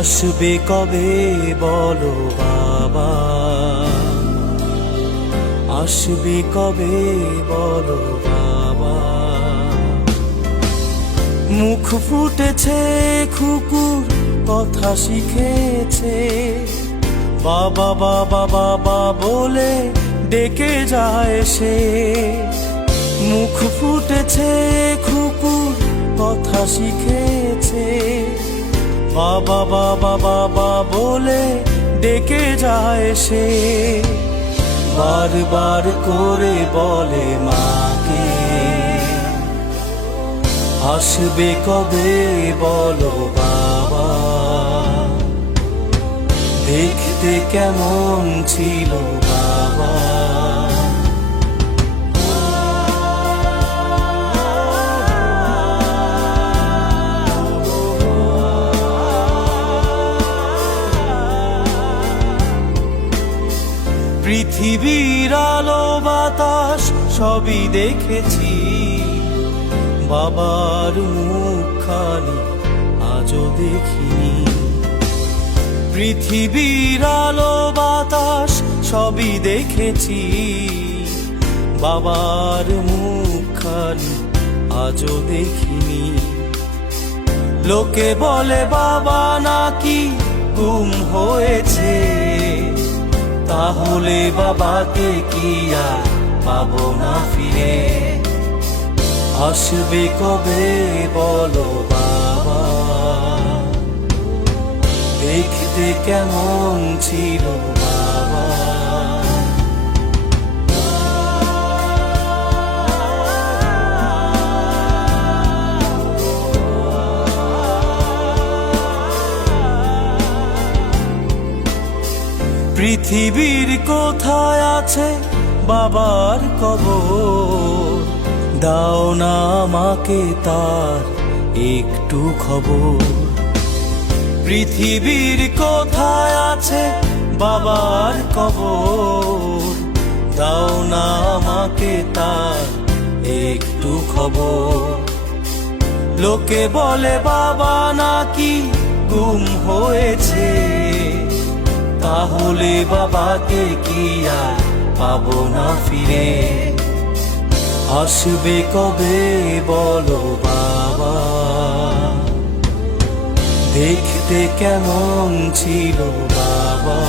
আসবে কবে বলো বাবা, আসবে কবে বলো বাবা। মুখ ফুটেছে কুকুর কথা শিখেছে, বাবা বাবা বাবা বলে ডেকে যায় সে। মুখ ফুটেছে কুকুর কথা শিখেছে, বাবা বাবা বাবা বলে ডেকে যায় সে। বারবার করে বলে মাকে, আসবে কবে বলো বাবা। দেখতে কেমন ছিল বাবা, পৃথিবীর আলো বাতাস সবই দেখেছি, বাবার মুখখানি আজও দেখিনি। পৃথিবীর আলো বাতাস সবই দেখেছি, বাবার মুখখানি আজও দেখিনি। লোকে বলে বাবা নাকি গুম হয়েছে, তাহলে বাবাকে কি আর পাবো না ফিরে। আসবে কবে বলো বাবা, দেখতে কেমন ছিল বাবা। পৃথিবীর কোথায় আছে বাবার কবর, দাও না আমাকে তার একটু খবর। পৃথিবীর কোথায় আছে বাবার কবর, দাও না আমাকে তার একটু খবর। লোকে বলে বাবা নাকি গুম হয়েছে, তাহলে বাবাকে কি আর পাবো না ফিরে। আসবে কবে বলো বাবা, দেখতে কেমন ছিল বাবা।